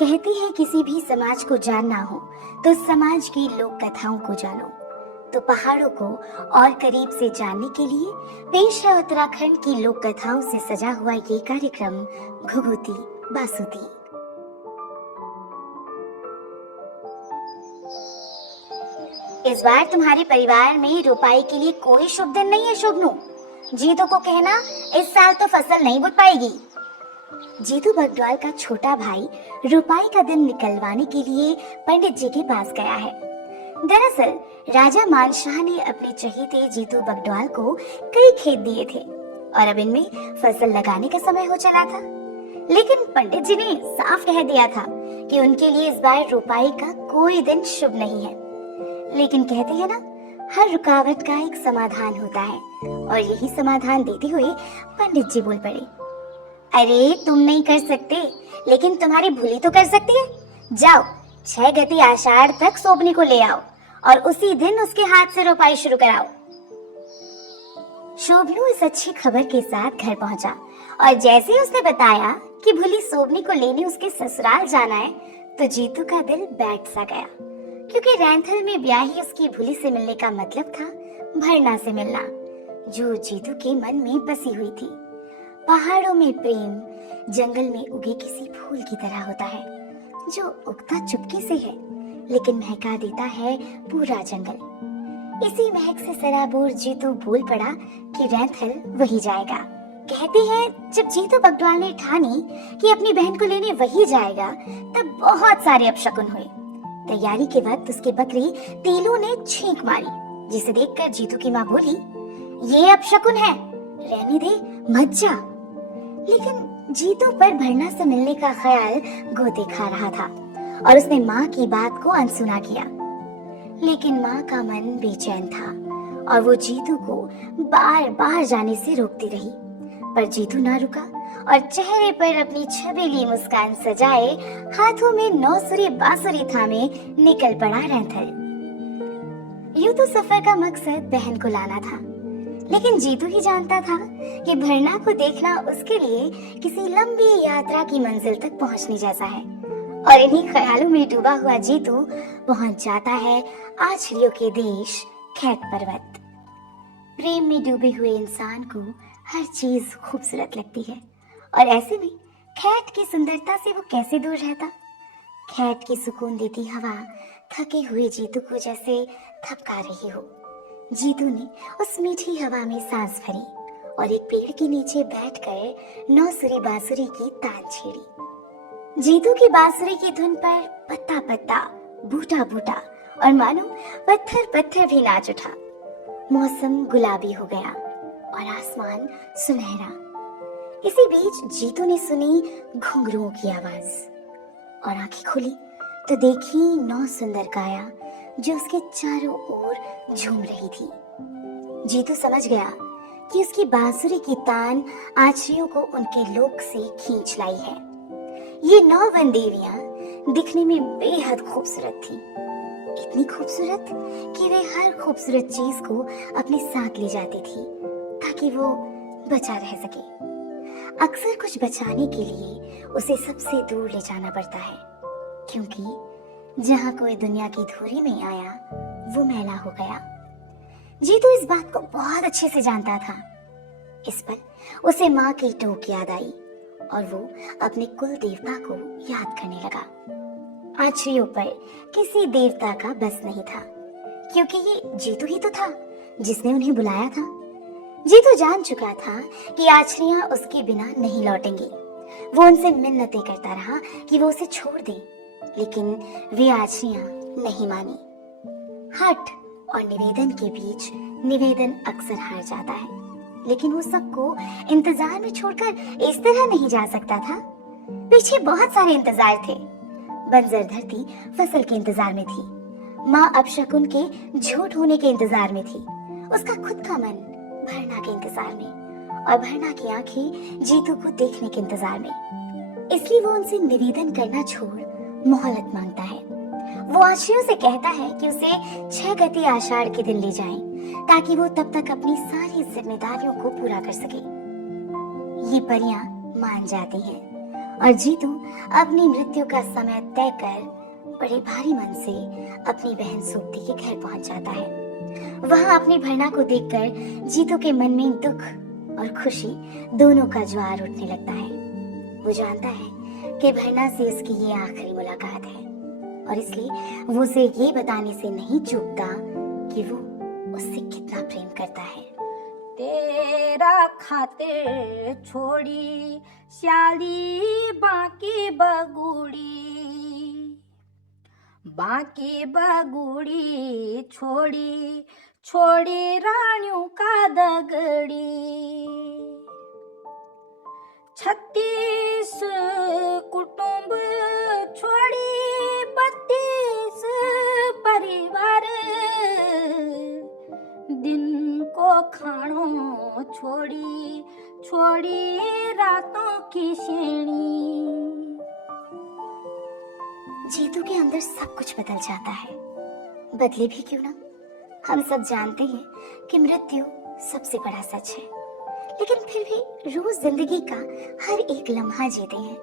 कहती है किसी भी समाज को जानना हो तो समाज की लोक कथाओं को जानो। तो पहाड़ों को और करीब से जानने के लिए पेश है उत्तराखंड की लोक कथाओं से सजा हुआ ये कार्यक्रम घुघुती बासुती। इस बार तुम्हारे परिवार में रोपाई के लिए कोई शुभ दिन नहीं है शुभनु। जीतू को कहना इस साल तो फसल नहीं बुट पाएगी। जीतू बगडवाल का छोटा भाई रुपाई का दिन निकलवाने के लिए पंडित जी के पास गया है। दरअसल राजा मानशाह ने अपने चहेते जीतू बगडवाल को कई खेत दिए थे और अब इनमें फसल लगाने का समय हो चला था। लेकिन पंडित जी ने साफ कह दिया था कि उनके लिए इस बार रुपाई का कोई दिन शुभ नहीं है। लेकिन कहते हैं ना, हर रुकावट का एक समाधान होता है और यही समाधान देते हुए पंडित जी बोल पड़े, अरे तुम नहीं कर सकते लेकिन तुम्हारी भूली तो कर सकती है। जाओ 6 गति आषाढ़ तक सोबनी को ले आओ और उसी दिन उसके हाथ से रोपाई शुरू कराओ। शोभनु इस अच्छी खबर के साथ घर पहुंचा और जैसे ही उसने बताया कि भूली सोबनी को लेने उसके ससुराल जाना है तो जीतू का दिल बैठ सा गया, क्योंकि रैंथल में ब्याही उसकी भूली से मिलने का मतलब था भरना से मिलना, जो जीतू के मन में बसी हुई थी। पहाड़ों में प्रेम जंगल में उगे किसी फूल की तरह होता है, जो उगता चुपके से है लेकिन महका देता है पूरा जंगल। इसी महक से सराबोर जीतू बोल पड़ा कि रैंथल वही जाएगा। कहती है जब जीतू बगडवाल ने ठानी कि अपनी बहन को लेने वही जाएगा तब बहुत सारे अपशकुन हुए। तैयारी के वक्त उसकी बकरी तीलू ने छींक मारी, जिसे देखकर जीतू की माँ बोली, ये अपशकुन है, रहने दे, मत जा। लेकिन जीतू पर भरना से मिलने का ख्याल गोते खा रहा था और उसने माँ की बात को अनसुना किया। लेकिन माँ का मन बेचैन था और वो जीतू को बार बार जाने से रोकती रही, पर जीतू ना रुका और चेहरे पर अपनी छबीली मुस्कान सजाए हाथों में 9 सुरी बांसुरी थामे निकल पड़ा रैंथल। यूं तो सफर का मकसद बहन को लाना था, लेकिन जीतू ही जानता था कि भरना को देखना उसके लिए किसी लंबी यात्रा की मंजिल तक पहुंचने जैसा है। और इन्हीं ख्यालों में डूबा हुआ जीतू पहुंच जाता है आछड़ियों के देश खैट पर्वत। प्रेम में डूबे हुए इंसान को हर चीज खूबसूरत लगती है और ऐसे में खैट की सुंदरता से वो कैसे दूर रहता। खैट की सुकून देती हवा थके हुए जीतू को जैसे थपका रही हो। जीतू ने उस मीठी हवा में सांस भरी और एक पेड़ के नीचे बैठकर 9 सुरी बांसुरी की तान छेड़ी। जीतू की बांसुरी की धुन पर पत्ता पत्ता, बूटा बूटा और मानो पत्थर पत्थर भी नाच उठा। मौसम गुलाबी हो गया और आसमान सुनहरा। इसी बीच जीतू ने सुनी घुंघरुओं की आवाज और आंखें खुली तो देखी 9 सुंदर काया जो उसके चारों ओर झूम रही थी। जीतू समझ गया कि उसकी बांसुरी की तान आछड़ियों को उनके लोक से खींच लाई है। ये 9 वनदेवियां दिखने में बेहद खूबसूरत थी, इतनी खूबसूरत कि वे हर खूबसूरत चीज को अपने साथ ले जाती थी ताकि वो बचा रह सके। अक्सर कुछ बचाने के लिए उसे सबसे दूर ले जाना पड़ता है, क्योंकि जहां कोई दुनिया की धूरी में आया वो मैला हो गया। जीतू इस बात को बहुत अच्छे से जानता था। इस पर उसे माँ की टोक याद आई और वो अपने कुल देवता को याद करने लगा। आछड़ियों पर किसी देवता का बस नहीं था, क्योंकि ये जीतू ही तो था जिसने उन्हें बुलाया था। जीतू जान चुका था कि आछड़ियां उसके बिना नहीं लौटेंगी। वो उनसे मिन्नतें करता रहा कि वो उसे छोड़ दे, लेकिन वे आछड़ियां नहीं मानी। हट और निवेदन के बीच निवेदन अक्सर हार जाता है, लेकिन वो सबको इंतजार में छोड़कर इस तरह नहीं जा सकता था। पीछे बहुत सारे इंतजार थे। बंजर धरती फसल के इंतजार में थी, माँ अपशकुन के झूठ होने के इंतजार में थी, उसका खुद का मन भरना के इंतजार में और भरना की आंखें जीतू को देखने के इंतजार में। इसलिए वो उनसे निवेदन करना छोड़ मोहलत मांगता है। वो आश्रयों से कहता है कि उसे 6 गति आषाढ़ के दिन ले जाएं, ताकि वो तब तक अपनी सारी जिम्मेदारियों को पूरा कर सके। ये परियां मान जाती हैं और जीतू अपनी मृत्यु का समय तय कर बड़े भारी मन से अपनी बहन सोप्ती के घर पहुंच जाता है। वहां अपनी भरना को देखकर जीतू के मन में दुख और खुशी दोनों का ज्वार उठने लगता है। वो जानता है कि भरना से उसकी ये आखिरी मुलाकात है और इसलिए वो उसे ये बताने से नहीं चूकता कि वो उससे कितना प्रेम करता है। तेरा खातिर छोड़ी श्याली बाकी बगुड़ी छोड़ी छोड़ी रानियों का दगड़ी। 36 कुटुंब छोड़ी 32 परिवार, दिन को खाणो छोड़ी छोड़ी रातों की श्रेणी। जीतू के अंदर सब कुछ बदल जाता है, बदले भी क्यों ना। हम सब जानते हैं कि मृत्यु सबसे बड़ा सच है, लेकिन फिर भी रोज जिंदगी का हर एक लम्हा जीते हैं।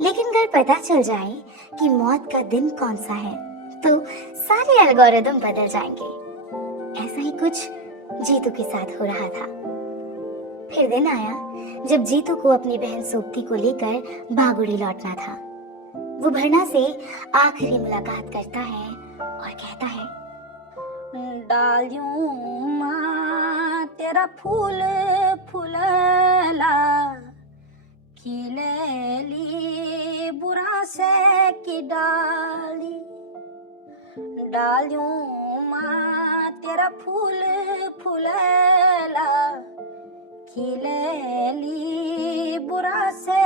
लेकिन अगर पता चल जाए कि मौत का दिन कौन सा है तो सारे एल्गोरिदम बदल जाएंगे। ऐसा ही कुछ जीतू के साथ हो रहा था। फिर दिन आया जब जीतू को अपनी बहन सोप्ती को लेकर बागुड़ी लौटना था। वो भरना से आखिरी मुलाकात करता है और कहता है, डालियूं माँ तेरा फूल फूलला, खिलेली बुरा से की डाली। डालियूं माँ तेरा फूल फूलला, खिलेली बुरा से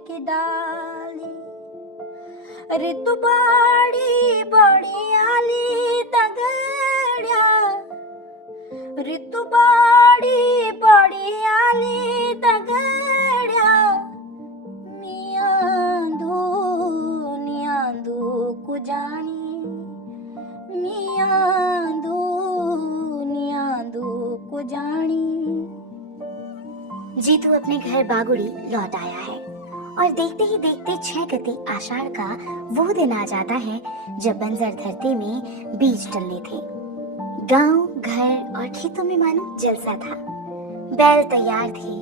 की डाली। ऋतु बड़ी बड़ी आली दगड़िया, ऋतु बड़ी बड़ी आली दगड़िया। मियांदू नियांदू कुजानी, मियांदू नियांदू कुजानी। जीतू अपने घर बागुड़ी लौट आया है और देखते ही देखते 6 गते आषाढ़ का वो दिन आ जाता है जब बंजर धरती में बीज डलने थे। गांव, घर और खेतों में मानो जलसा था। बैल तैयार थे,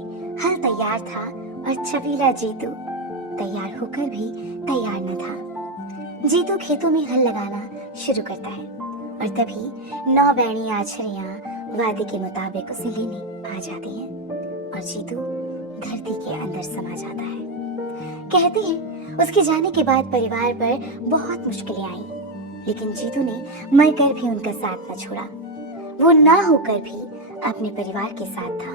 हल तैयार था और छबीला जीतू तैयार होकर भी तैयार न था। जीतू खेतों में हल लगाना शुरू करता है और तभी 9 बैणी आछरियां वादे के मुताबिक उसे लेने आ जाती हैं और जीतू धरती के अंदर समा जाता है। कहते हैं उसके जाने के बाद परिवार पर बहुत मुश्किलें आई, लेकिन जीतू ने मरकर भी उनका साथ न छोड़ा। वो ना होकर भी अपने परिवार के साथ था।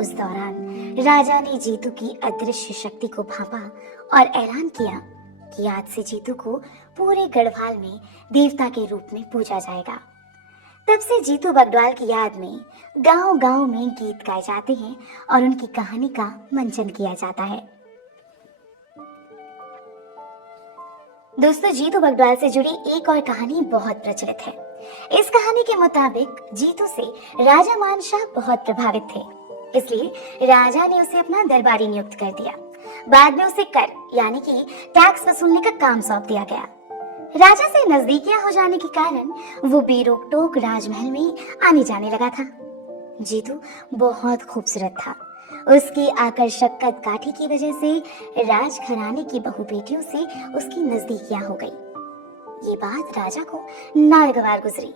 उस दौरान राजा ने जीतू की अदृश्य शक्ति को भांपा और ऐलान किया कि आज से जीतू को पूरे गढ़वाल में देवता के रूप में पूजा जाएगा। तब से जीतू बगडवाल की याद में गांव-गांव में गीत गाए जाते हैं और उनकी कहानी का मंचन किया जाता है। दोस्तों, जीतू बगडवाल से जुड़ी एक और कहानी बहुत प्रचलित है। इस कहानी के मुताबिक जीतू से राजा मानशाह बहुत प्रभावित थे, इसलिए राजा ने उसे अपना दरबारी नियुक्त कर दिया। बाद में उसे कर यानी कि टैक्स वसूलने का काम सौंप दिया गया। राजा से नजदीकियां हो जाने के कारण वो बेरोक टोक राजमहल में आने जाने लगा था। जीतू बहुत खूबसूरत था। उसकी आकर्षक कद काठी की वजह से राजघराने की बहु बेटियों से उसकी नजदीकियां हो गई। ये बात राजा को नागवार गुजरी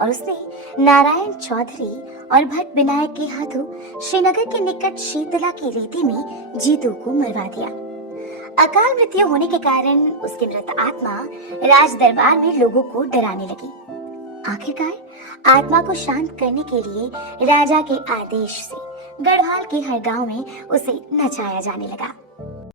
और उसने नारायण चौधरी और भट्ट विनायक के हाथों श्रीनगर के निकट शीतला की रेती में जीतू को मरवा दिया। अकाल मृत्यु होने के कारण उसकी मृत आत्मा राज दरबार में लोगों को डराने लगी। आखिरकार आत्मा को शांत करने के लिए राजा के आदेश से गढ़वाल के हर गांव में उसे नचाया जाने लगा।